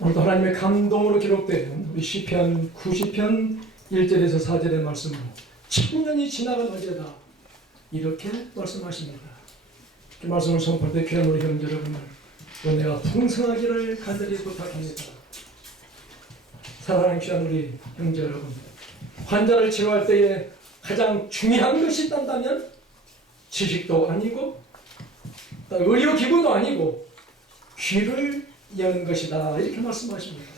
오늘도 하나님의 감동으로 기록된 우리 시편 90편 1절에서 4절의 말씀으로 천년이 지나간 어제다 이렇게 말씀하십니다. 그 말씀을 선포할 때 귀한 우리 형제 여러분들 은혜가 풍성하기를 간절히 부탁합니다. 사랑하는 귀한 우리 형제 여러분, 환자를 치료할 때에 가장 중요한 것이 있다면 지식도 아니고 의료기구도 아니고 귀를 여는 것이다 이렇게 말씀하십니다.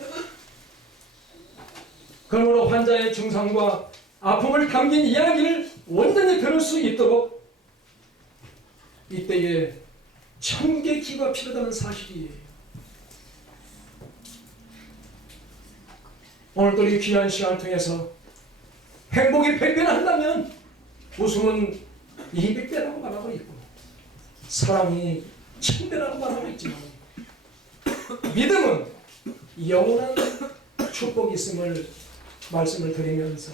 그러므로 환자의 증상과 아픔을 담긴 이야기를 온전히 들을 수 있도록 이때에 천개 귀가 필요하다는 사실이에요. 오늘도 이 귀한 시간을 통해서 행복이 100배나 한다면 웃음은 200배라고 말하고 있고 사랑이 1000배라고 말하고 있지만 믿음은 영원한 축복이 있음을 말씀을 드리면서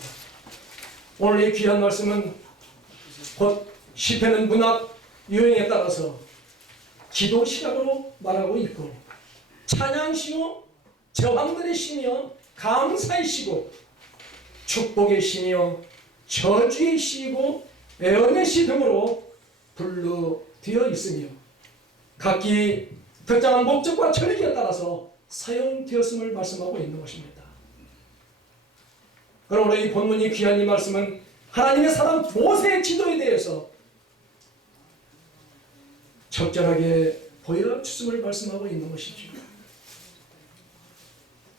오늘 이 귀한 말씀은 곧 시편은 문학 유행에 따라서 기도 시작으로 말하고 있고 찬양 시요 저항들의 시며 감사의 시고 축복의 시며 저주의 시이고 애언의 시 등으로 분류되어 있으며 각기 특정한 목적과 처리에 따라서 사용되었음을 말씀하고 있는 것입니다. 그러므로 이 본문이 귀한 이 말씀은 하나님의 사람 모세의 지도에 대해서 적절하게 보여주심을 말씀하고 있는 것이죠.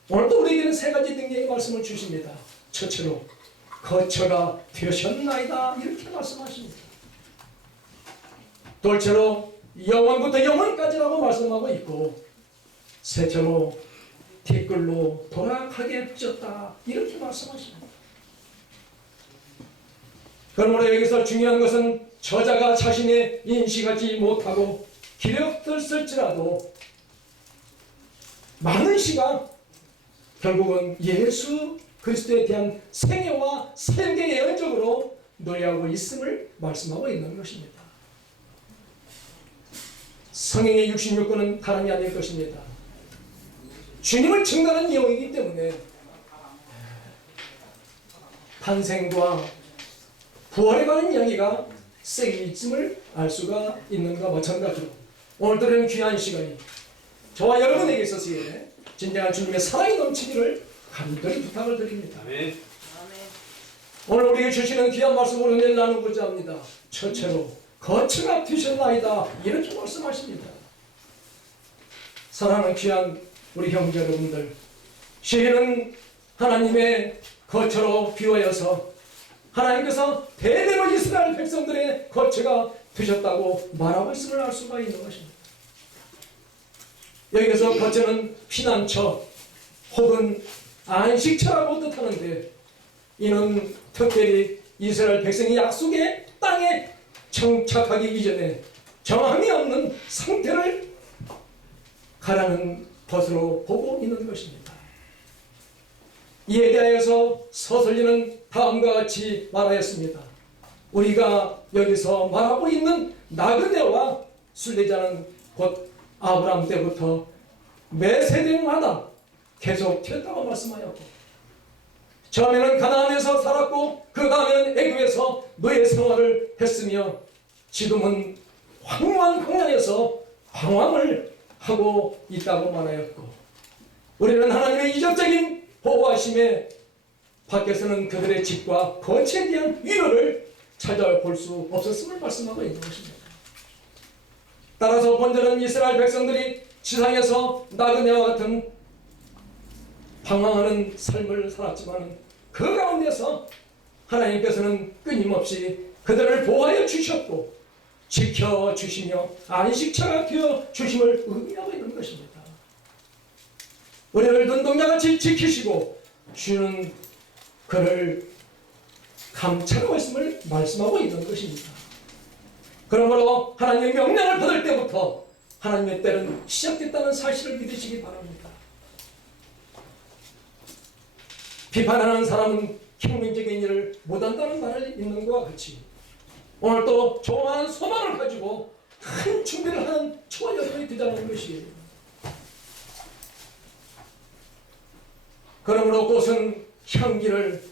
오늘도 우리에게는 세 가지 등의 말씀을 주십니다. 첫째로 거처가 되셨나이다 이렇게 말씀하십니다. 둘째로 영원부터 영원까지라고 말씀하고 있고 셋째로 티끌로 돌아가게 하셨다 이렇게 말씀하십니다. 그러므로 여기서 중요한 것은 저자가 자신의 인식하지 못하고 기력들쓸지라도 많은 시가 결국은 예수 그리스도에 대한 생애와 사역의 예언적으로 노래하고 있음을 말씀하고 있는 것입니다. 성경의 66권은 다름이 아닐 것입니다. 주님을 증거하는 내용이기 때문에 탄생과 부활에 관한 이야기가 세게 있음을 알 수가 있는 것과 마찬가지로 오늘 들은 귀한 시간이 저와 여러분에게 있어서의 진정한 주님의 사랑이 넘치기를 간절히 부탁을 드립니다. 아멘. 오늘 우리에게 주시는 귀한 말씀으로 은혜를 나누고자 합니다. 첫째로 거처가 되셨나이다 이렇게 말씀하십니다. 사랑하는 귀한 우리 형제 여러분들, 시인은 하나님의 거처로 비워여서 하나님께서 대대로 이스라엘 백성들의 거처가 되셨다고 말하고 있음을 알 수가 있는 것입니다. 여기서 거처는 피난처 혹은 안식처라고 뜻하는데 이는 특별히 이스라엘 백성이 약속의 땅에 정착하기 이전에 정함이 없는 상태를 가라는 것으로 보고 있는 것입니다. 이에 대하여서 서설리는 다음과 같이 말하였습니다. 우리가 여기서 말하고 있는 나그네와 순례자는 곧 아브라함 때부터 매 세대마다 계속 되었다고 말씀하였고 처음에는 가나안에서 살았고 그 다음에는 애굽에서 노예 생활을 했으며 지금은 황무한 광야에서 방황을 하고 있다고 말하였고 우리는 하나님의 이적적인 보호하심에 밖에서는 그들의 집과 거처에 대한 위로를 찾아볼 수 없었음을 말씀하고 있는 것입니다. 따라서 본절은 이스라엘 백성들이 지상에서 나그네와 같은 방황하는 삶을 살았지만 그 가운데서 하나님께서는 끊임없이 그들을 보호하여 주셨고 지켜주시며 안식처가 되어 주심을 의미하고 있는 것입니다. 우리를 눈동자같이 지키시고 주는 그를 감찰하고 있음을 말씀하고 있는 것입니다. 그러므로 하나님의 명령을 받을 때부터 하나님의 때는 시작됐다는 사실을 믿으시기 바랍니다. 비판하는 사람은 혁명적인 일을 못한다는 말을 있는 것과 같이 오늘 또 조그마한 소망을 가지고 큰 준비를 하는 초와 여성이 되자는 것이에요. 그러므로 꽃은 향기를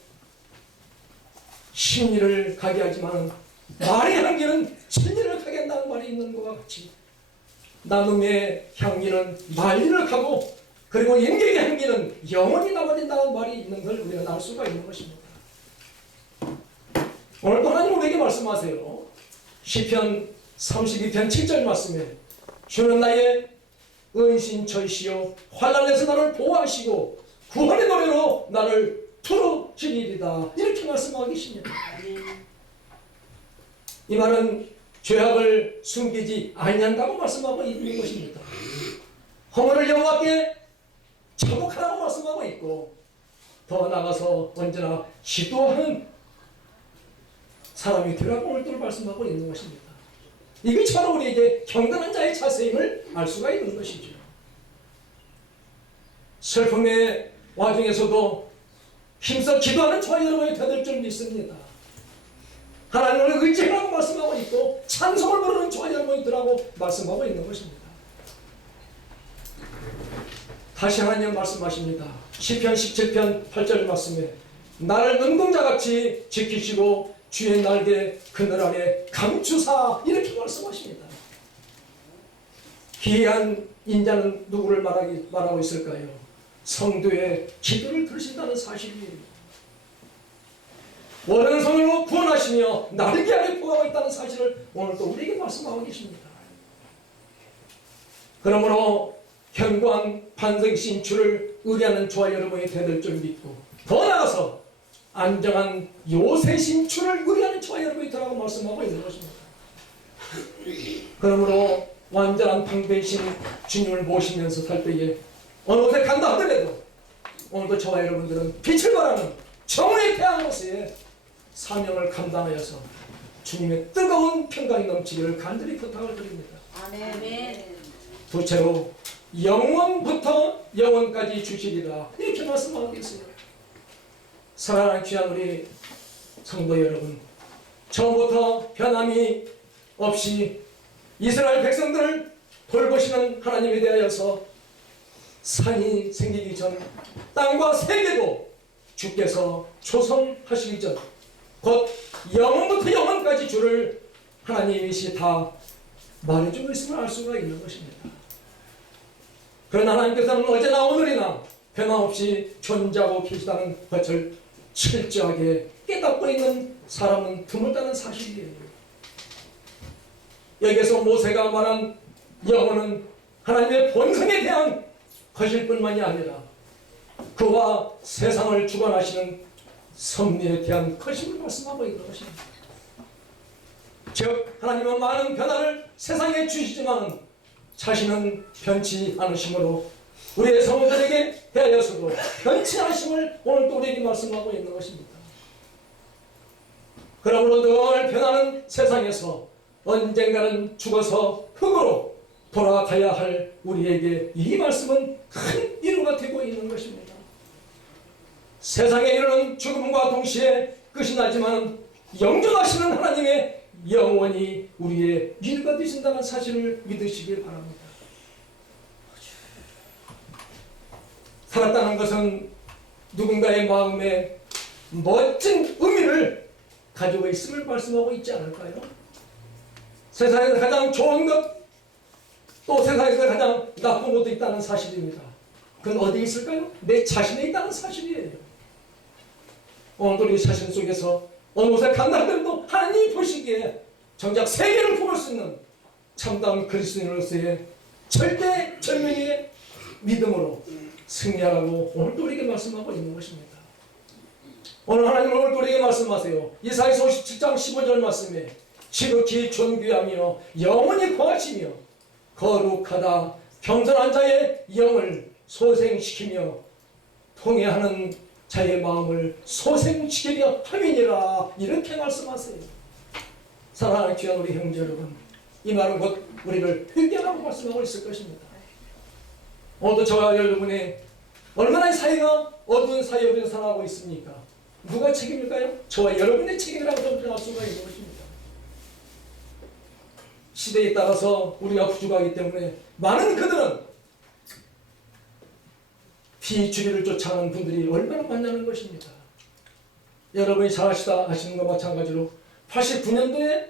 심리를 가게 하지만 말의 향기는 진리를 가게 한다는 말이 있는 것과 같이 나눔의 향기는 만리를 가고 그리고 인격의 향기는 영원히 남아진다는 말이 있는 걸 우리가 알 수가 있는 것입니다. 오늘 또 하나님 우리에게 말씀하세요. 시편 32편 7절 말씀에 주는 나의 은신처이시요 환난에서 나를 보호하시고 구원의 노래로 나를 풀어주리이다. 이렇게 말씀하고 계십니다. 이 말은 죄악을 숨기지 아니한다고 말씀하고 있는 것입니다. 허물을 여호와께 자복하라고 말씀하고 있고 더 나아가서 언제나 기도하는 사람이 되라고 오늘 또 말씀하고 있는 것입니다. 이게 바로 우리에게 경건한 자의 자세임을 알 수가 있는 것이죠. 슬픔의 와중에서도 힘써 기도하는 저와 여러분이 되될 줄 믿습니다. 하나님을 의지하라고 말씀하고 있고 찬송을 부르는 저와 여러분이 되라고 말씀하고 있는 것입니다. 다시 하나님 말씀하십니다. 시편 17편 8절 말씀에 나를 눈동자같이 지키시고 주의 날개 그늘 아래 감추사 이렇게 말씀하십니다. 기이한 인자는 누구를 말하고 있을까요? 성도의 기도를 들으신다는 사실이에요. 오른손으로 구원하시며 날개 아래 보호하고 있다는 사실을 오늘 또 우리에게 말씀하고 계십니다. 그러므로 견고한 반석 신추를 의뢰하는 저와 여러분이 되될 줄 믿고 더 나아가서 안정한 요새 신추를 의뢰하는 저와 여러분이 되라고 말씀하고 있는 것입니다. 그러므로 완전한 방패이신 주님을 모시면서 살 때에 어느 곳에 간다 하더라도 오늘도 저와 여러분들은 빛을 발하는 정의의 태양으로서의 사명을 감당하여서 주님의 뜨거운 평강이 넘치기를 간절히 부탁을 드립니다. 아멘. 둘째로 영원부터 영원까지 주시리라 이렇게 말씀하고 있습니다. 사랑하는 귀한 우리 성도 여러분, 처음부터 변함이 없이 이스라엘 백성들을 돌보시는 하나님에 대하여서 산이 생기기 전 땅과 세계도 주께서 조성하시기 전 곧 영원부터 영원까지 주를 하나님이시 다 말해주고 있음을 알 수가 있는 것입니다. 그러나 하나님께서는 어제나 오늘이나 변함없이 존재하고 계시다는 것을 철저하게 깨닫고 있는 사람은 드물다는 사실이에요. 여기서 모세가 말한 영혼은 하나님의 본성에 대한 것일 뿐만이 아니라 그와 세상을 주관하시는 섭리에 대한 것임을 말씀하고 있는 것입니다. 즉 하나님은 많은 변화를 세상에 주시지만 자신은 변치 않으심으로 우리의 성도들에게 대하여서도 변치 않으심을 오늘 또 우리에게 말씀하고 있는 것입니다. 그러므로 늘 변하는 세상에서 언젠가는 죽어서 흙으로 돌아가야 할 우리에게 이 말씀은 큰 위로가 되고 있는 것입니다. 세상에 이르는 죽음과 동시에 끝이 나지만 영존하시는 하나님의 영원히 우리의 위로가 되신다는 사실을 믿으시길 바랍니다. 살았다는 것은 누군가의 마음에 멋진 의미를 가지고 있음을 말씀하고 있지 않을까요? 세상에서 가장 좋은 것, 또 세상에서 가장 나쁜 것도 있다는 사실입니다. 그건 어디에 있을까요? 내 자신에 있다는 사실이에요. 오늘도 우리 자신 속에서 어느 곳에 간다 하더라도 하나님이 보시기에 정작 세계를 품을 수 있는 참다운 그리스도인으로서의 절대 절명의 믿음으로 승리하라고 오늘도 우리에게 말씀하고 있는 것입니다. 오늘 하나님은 오늘도 우리에게 말씀하세요. 이사야서 57장 15절 말씀에 지극히 존귀하며 영원히 거하시며 거룩하다 겸손한 자의 영을 소생시키며 통회하는 자의 마음을 소생시키려 함이니라 이렇게 말씀하세요. 사랑하는 귀한 우리 형제 여러분, 이 말은 곧 우리를 회개하라고 말씀하고 있을 것입니다. 오늘도 저와 여러분이 얼마나 사회가 어두운 사회에 우리가 살아가고 있습니까? 누가 책임일까요? 저와 여러분의 책임이라고 좀 생각할 수가 있는 것입니다. 시대에 따라서 우리가 부족하기 때문에 많은 그들은 비주류를 쫓아가는 분들이 얼마나 많냐는 것입니다. 여러분이 잘 아시는 것과 마찬가지로 89년도에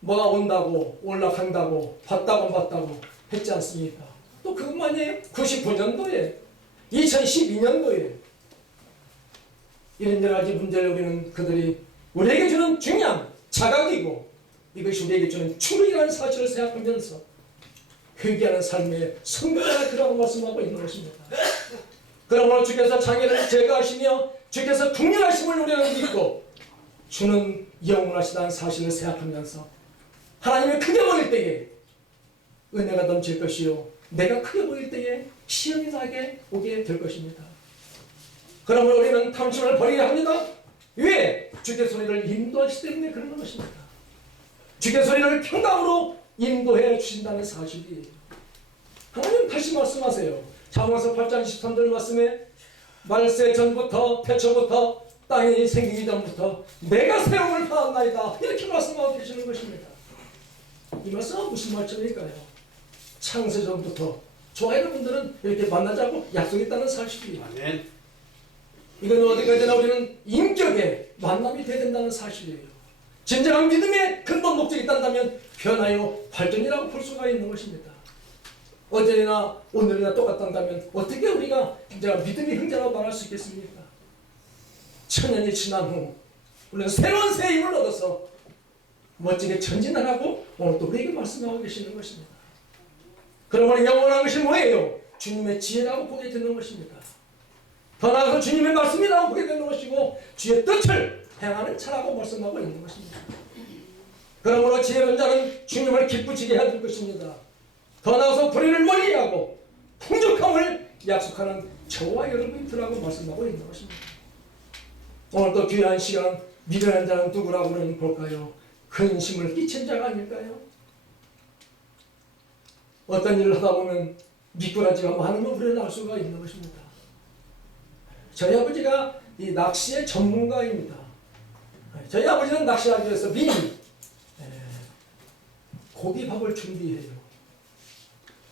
뭐가 온다고 올라간다고 봤다고 안 봤다고 했지 않습니까? 또 그것만이 99년도에 2012년도에 이런 여러 가지 문제를 우리는 그들이 우리에게 주는 중요한 자각이고 이것이 우리에게 주는 충격이라는 사실을 생각하면서 회개하는 삶의 성과가 그라고 말씀하고 있는 것입니다. 그러므로 주께서 장애를 제거하시며 주께서 국률하심을 우리는 믿고 주는 영원하시다는 사실을 생각하면서 하나님을 크게 보일 때에 은혜가 넘칠 것이요 내가 크게 보일 때에 시험이 나게 오게 될 것입니다. 그러므로 우리는 탐심을 버려야 합니다. 왜? 주의 소리를 인도하시기 때문에 그러는 것입니다. 주의 소리를 평강으로 인도해 주신다는 사실이에요. 하나님 다시 말씀하세요. 잠언서 8장 23절 말씀에 말세 전부터 태초부터 땅이 생기기 전부터 내가 세움을 파하나이다 이렇게 말씀하고 계시는 것입니다. 이 말씀은 무슨 말씀일까요? 창세 전부터 저와 여러분들은 이렇게 만나자고 약속했다는 사실이에요. 아멘. 이건 어디까지나 우리는 인격의 만남이 되어야 된다는 사실이에요. 진정한 믿음의 근본 목적이 있다면 변화요 발전이라고 볼 수가 있는 것입니다. 어제나 오늘이나 똑같다면 어떻게 우리가 믿음의 형제라고 말할 수 있겠습니까? 천년이 지난 후 우리는 새로운 새 힘을 얻어서 멋지게 전진하라고 오늘 또 우리에게 말씀하고 계시는 것입니다. 그러므로 영원한 것이 뭐예요? 주님의 지혜라고 보게 되는 것입니다. 더 나아가서 주님의 말씀이라고 보게 되는 것이고 주의 뜻을 행하는 차라고 말씀하고 있는 것입니다. 그러므로 지혜로운 자는 주님을 기쁘시게 해야 될 것입니다. 더 나아가서 불의를 멀리하고 풍족함을 약속하는 저와 여러분이 들라고 말씀하고 있는 것입니다. 오늘 또 귀한 시간 미련한 자는 누구라고 볼까요? 근심을 끼친 자가 아닐까요? 어떤 일을 하다 보면 미꾸라지가 많은 걸 우려날 수가 있는 것입니다. 저희 아버지가 이 낚시의 전문가입니다. 저희 아버지는 낚시하기 위해서 미리 고기밥을 준비해요.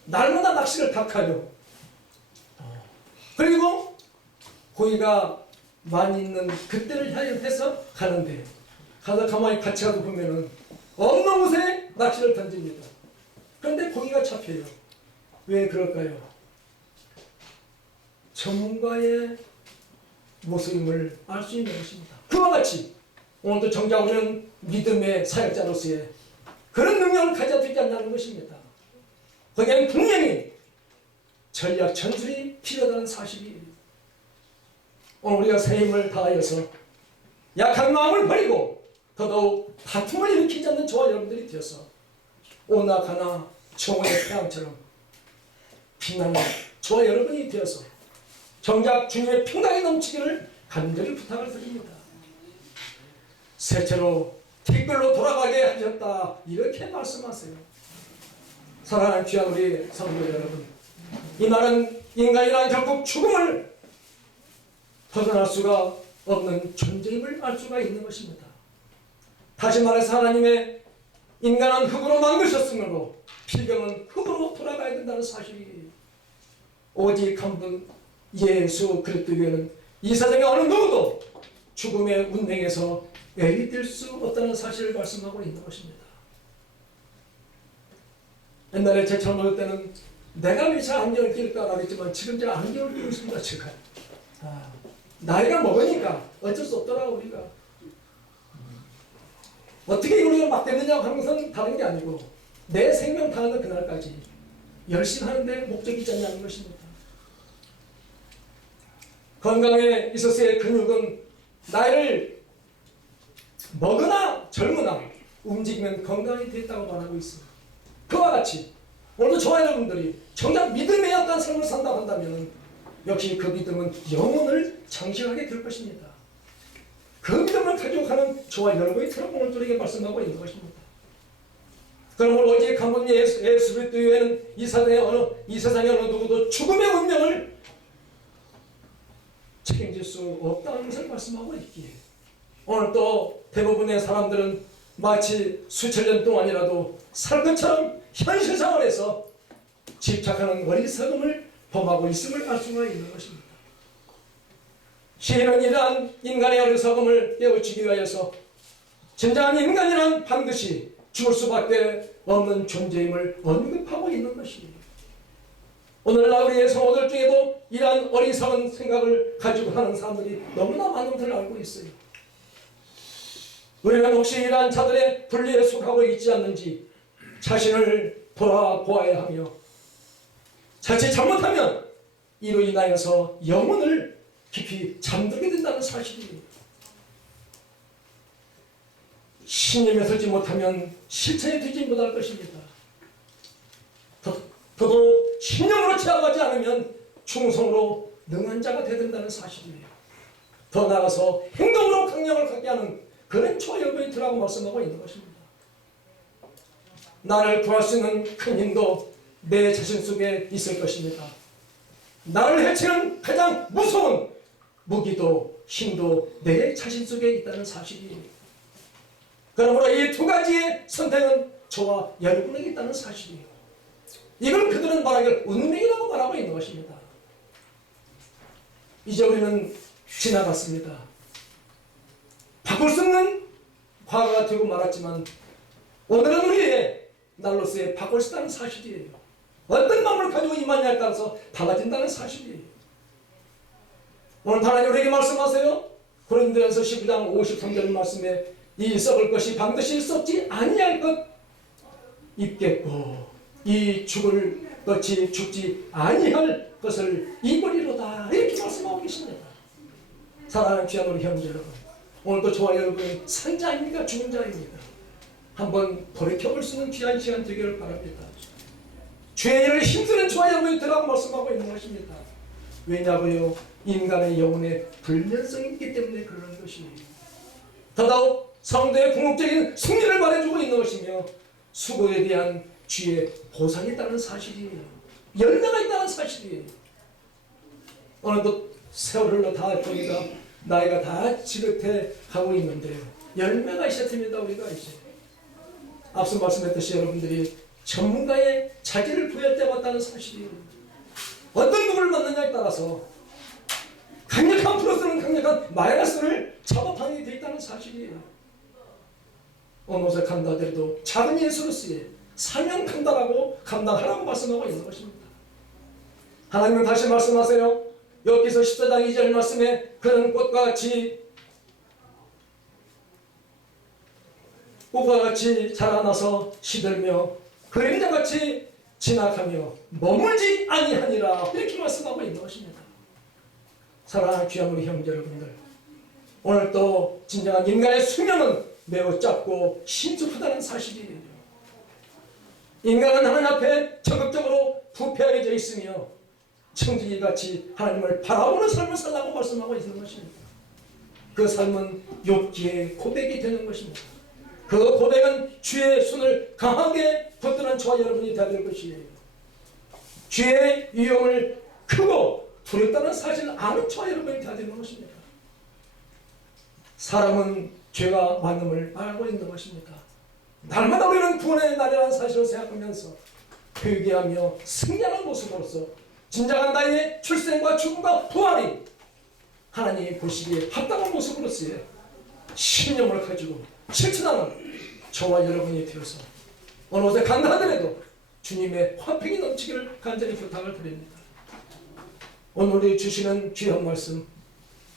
날마다 낚시를 다 가요. 그리고 고기가 많이 있는 그때를 향해서 가는데 가서 가만히 같이 가서 보면은 없는 곳에 낚시를 던집니다. 그런데 고기가 잡혀요. 왜 그럴까요? 전문가의 모습임을 알 수 있는 것입니다. 그와 같이 오늘도 정작 우리는 믿음의 사역자로서의 그런 능력을 가져야 되지 않냐는 것입니다. 거기에는 분명히 전략 전술이 필요하다는 사실이에요. 오늘 우리가 새 힘을 다하여서 약한 마음을 버리고 더더욱 다툼을 일으키지 않는 저와 여러분들이 되어서 오나가나 정오의 태양처럼 빛나는 저와 여러분이 되어서 정작 주님의 평강이 넘치기를 간절히 부탁을 드립니다. 새채로 티끌로 돌아가게 하셨다 이렇게 말씀하세요. 사랑하는 귀한 우리 성도 여러분, 이 말은 인간이란 결국 죽음을 벗어날 수가 없는 존재임을 알 수가 있는 것입니다. 다시 말해서 하나님의 인간은 흙으로 만드셨으므로 필경은 흙으로 돌아가야 된다는 사실이 오직 한 분 예수 그리스도 외에는 이 세상에 어느 누구도 죽음의 운명에서 외리될 수 없다는 사실을 말씀하고 있는 것입니다. 옛날에 제 처음 어릴 때는 내가 왜 잘 안경을 낄까라고 했지만 지금 제가 안경을 끼고 있습니다. 제가 나이가 먹으니까 어쩔 수 없더라고. 우리가 어떻게 우리가 막 됐느냐고 하는 것은 다른 게 아니고 내 생명 다하는 그날까지 열심히 하는데 목적이 있지 않냐는 것입니다. 건강에 있어서의 근육은 나이를 먹으나 젊으나 움직이면 건강이 됐다고 말하고 있습니다. 그와 같이 오늘도 저와 여러분들이 정작 믿음의 어떤 삶을 산다고 한다면 역시 그 믿음은 영혼을 장식하게 될 것입니다. 그 믿음을 가지고 가는 저와 여러분이 처럼 오늘 우리에게 말씀하고 있는 것입니다. 그러므로 오직 한 분 예수 그리스도 외에는 이 세상에 어느 누구도 죽음의 운명을 책임질 수 없다는 것을 말씀하고 있기에 오늘 또 대부분의 사람들은 마치 수천 년 동안이라도 살 것처럼 현실 생활에서 집착하는 어리석음을 범하고 있음을 알 수가 있는 것입니다. 시인은 이러한 인간의 어리석음을 깨우치기 위하여서 진정한 인간이란 반드시 죽을 수밖에 없는 존재임을 언급하고 있는 것이에요. 오늘날 우리의 성도들 중에도 이러한 어리석은 생각을 가지고 하는 사람들이 너무나 많은 것을 알고 있어요. 우리는 혹시 이러한 자들의 분리에 속하고 있지 않는지 자신을 돌아보아야 하며, 자칫 잘못하면 이로 인하여서 영혼을 깊이 잠들게 된다는 사실이에요. 신념에 들지 못하면 실천에 들지 못할 것입니다. 더더욱 신념으로 채워가지 않으면 충성으로 능한 자가 되야 된다는 사실이에요. 더 나아가서 행동으로 강력을 갖게 하는 그런 초열포인트라고 말씀하고 있는 것입니다. 나를 구할 수 있는 큰 힘도 내 자신 속에 있을 것입니다. 나를 해치는 가장 무서운 무기도 힘도 내 자신 속에 있다는 사실이에요. 그러므로 이 두 가지의 선택은 저와 여러분에게 있다는 사실이에요. 이걸 그들은 말하기를 운명이라고 말하고 있는 것입니다. 이제 우리는 지나갔습니다. 바꿀 수 없는 과거가 되고 말았지만 오늘은 우리의 날로서의 바꿀 수 있다는 사실이에요. 어떤 마음을 가지고 임하냐에 따라서 달라진다는 사실이에요. 오늘 하나님 우리에게 말씀하세요. 고린도전서 19장 53절 말씀에 이 썩을 것이 반드시 썩지 아니할 것 입겠고 이 죽을 것이 죽지 아니할 것을 입으리로다, 이렇게 말씀하고 계십니다. 사랑하는 귀한 우리 형제 여러분, 오늘도 저와 여러분이 산 자입니까 죽은 자입니까? 한번 돌이켜볼 수 있는 귀한 시간 되기를 바랍니다. 죄의 일을 힘쓰는 저와 여러분이 들라고 말씀하고 있는 것입니다. 왜냐고요? 인간의 영혼에 불면성이 있기 때문에 그러는 것이에요. 더더욱 성도의 궁극적인 승리를 말해주고 있는 것이며 수고에 대한 주의 보상이 있다는 사실이에요. 열매가 있다는 사실이에요. 오늘도 세월 흘러 다 보니까 나이가 다 지긋해 가고 있는데 열매가 있어야 됩니다. 우리가 이제 앞서 말씀했듯이 여러분들이 전문가의 자질을 부여할 때 왔다는 사실이에요. 어떤 누구를 만나냐에 따라서 강력한 플러스는 강력한 마이너스를 작업하게 되어 있다는 사실이에요. 어느 곳에 간다 하더라도 작은 예수로서의 사명 감당하라고 말씀하고 있는 것입니다. 하나님은 다시 말씀하세요. 여기서 14장 2절 말씀에 그는 꽃과 같이 자라나서 시들며 그림자같이 지나가며 머물지 아니하니라, 이렇게 말씀하고 있는 것입니다. 사랑하는 귀한 우리 형제 여러분들, 오늘 또 진정한 인간의 수명은 매우 짧고 신속하다는 사실이에요. 인간은 하나님 앞에 적극적으로 부패하게 되어 있으며 청지기같이 하나님을 바라보는 삶을 살라고 말씀하고 있는 것입니다. 그 삶은 욥기의 고백이 되는 것입니다. 그 고백은 주의 손을 강하게 붙드는 저와 여러분이 되어야 될 것이에요. 죄의 위험을 크고 두렵다는 사실을 아는 저와 여러분이 되어야 되는 것입니다. 사람은 죄가 많음을 알고 있는 것입니다. 날마다 우리는 구원의 날이라는 사실을 생각하면서 회개하며 승리하는 모습으로서 진정한 나의 출생과 죽음과 부활이 하나님이 보시기에 합당한 모습으로서의 신념을 가지고 실천하는 저와 여러분이 되어서 어느 곳에 간다 하더라도 주님의 화평이 넘치기를 간절히 부탁을 드립니다. 오늘 우리 주시는 귀한 말씀,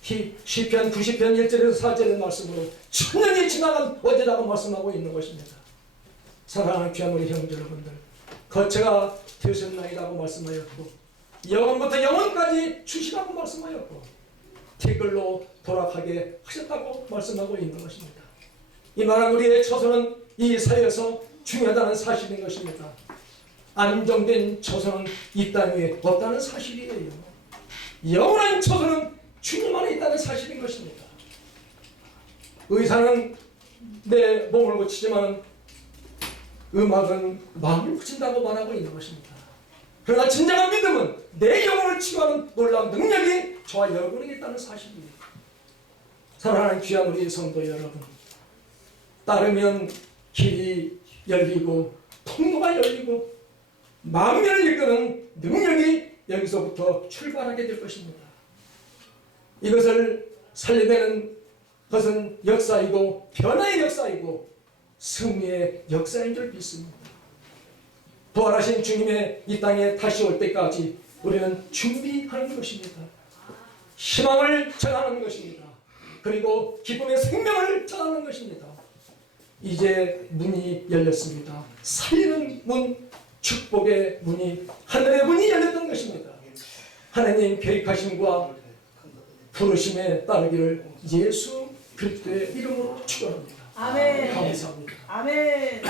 시편 90편 1절에서 4절의 말씀으로 천년이 지나간 어제라고 말씀하고 있는 것입니다. 사랑하는 귀한 우리 형제 여러분들, 거처가 되셨나이라고 말씀하였고 영원부터 영원까지 주시라고 말씀하였고 티끌로 돌아가게 하셨다고 말씀하고 있는 것입니다. 이 말은 우리의 처소는 이 사회에서 중요하다는 사실인 것입니다. 안정된 처소는 이 땅 위에 없다는 사실이에요. 영원한 처소는 주님 안에 있다는 사실인 것입니다. 의사는 내 몸을 고치지만 음악은 마음을 고친다고 말하고 있는 것입니다. 그러나 진정한 믿음은 내 영혼을 치유하는 놀라운 능력이 저와 여러분에게 있다는 사실입니다. 사랑하는 귀한 우리 성도 여러분, 따르면 길이 열리고 통로가 열리고 만면을 이끄는 능력이 여기서부터 출발하게 될 것입니다. 이것을 살려내는 것은 역사이고 변화의 역사이고 승리의 역사인 줄 믿습니다. 부활하신 주님의 이 땅에 다시 올 때까지 우리는 준비하는 것입니다. 희망을 전하는 것입니다. 그리고 기쁨의 생명을 전하는 것입니다. 이제 문이 열렸습니다. 살리는 문, 축복의 문이, 하늘의 문이 열렸던 것입니다. 하나님 계획하심과 부르심에 따르기를 예수 그리스도의 이름으로 축원합니다. 아멘. 감사합니다. 아멘.